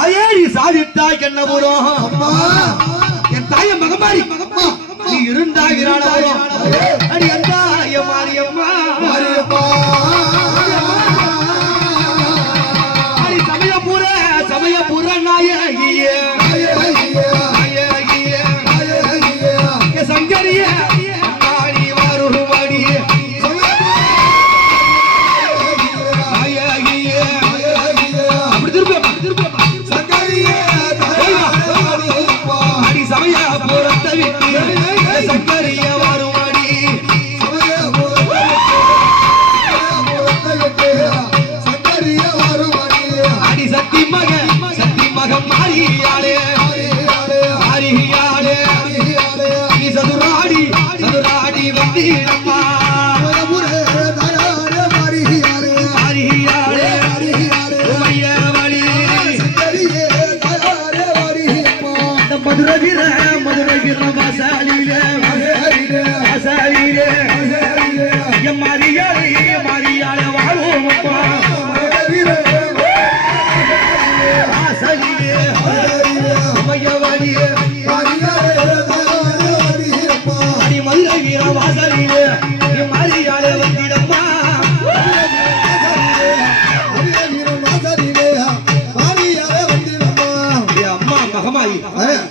தாயே நீ சாதித்தாய் கண்ணபுரம் என் தாய மகமாரி நீ இருந்தாய் அடி அந்தாய மாரியம்மா அடி சமயபுர நாயகிய சங்கரிய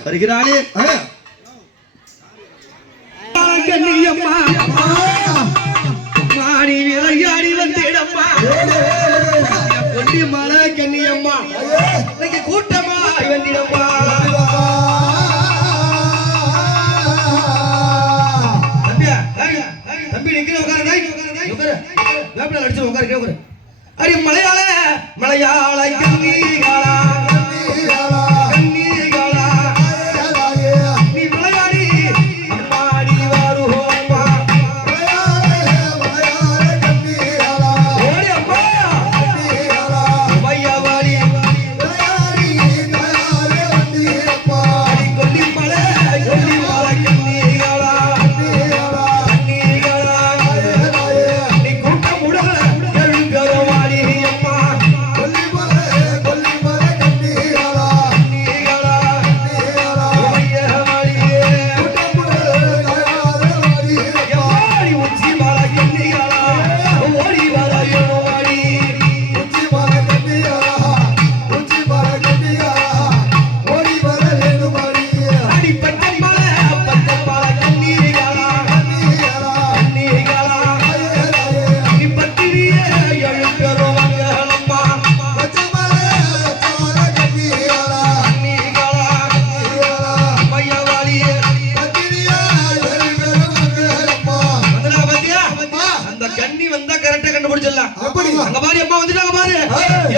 வருகிறானே கண்ணியம்மா மாணி விளையாடி வந்திடம்மா பொன்னி மலை கண்ணியம்மா இன்னைக்கு கூட்டமா வந்திடம்மா தம்பி நிக்கிற உட்காரு அடிச்சு உட்காரு அடி மலையாள கண்ணியாளா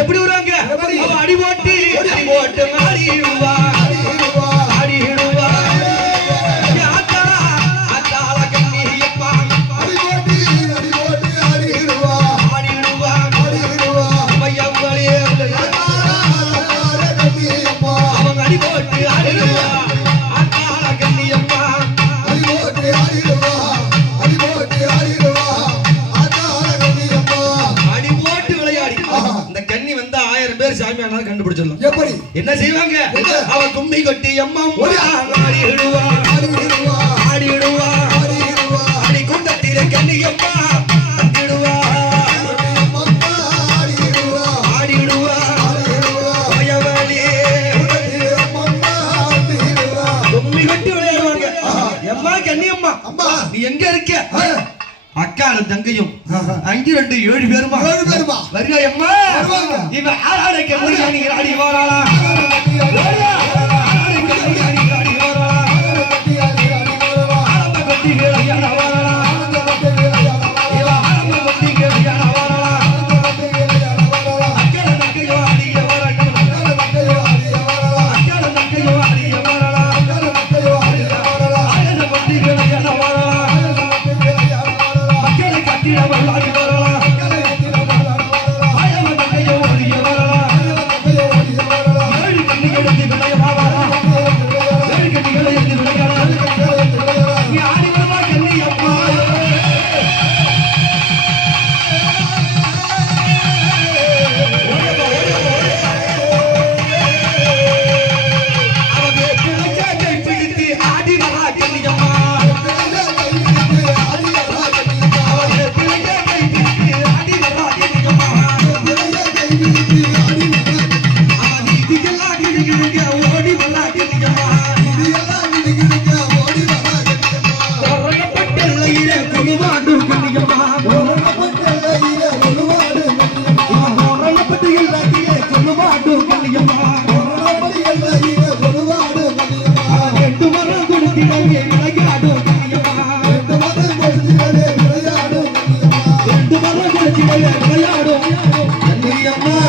எப்படி வருவாங்க அடி போட்டு மாறிடுவா ஆடிடுவா அவங்க அடி போட்டு ஆடிடுவா கண்ணியம்மா சாமியானாலும் கண்டுபிடிச்சிடலாம் எப்படி என்ன செய்வாங்க அவ கும்மி கொட்டி அம்மா ஆடிடுவா அடி குண்டத்திலே கண்ணியம்மா ஆடிடுவா கும்மி கொட்டி விளையாடுவாங்க எம்மா கண்ணியம்மா நீ எங்க இருக்க அக்காலும் தங்கையும் 5 2 7 பேருமா வருகா அம்மா இவ ஆராடக்க முடியாது நீ ஆடி வாராளா இதுக்கெல்லாம் கிடுகிடுங்க ஓடி வரா கண்ணியம்மா கொரகப்பட்டெல்லையிலே கொலுவாடு கண்ணியம்மா கொரகப்பட்டெல்லையிலே கொலுவாடு கண்ணியம்மா ரெண்டு மரம் கொடுத்திடவே விளையாடு கண்ணியம்மா ரெண்டு மரம் கொடுத்திடவே விளையாடு கண்ணியம்மா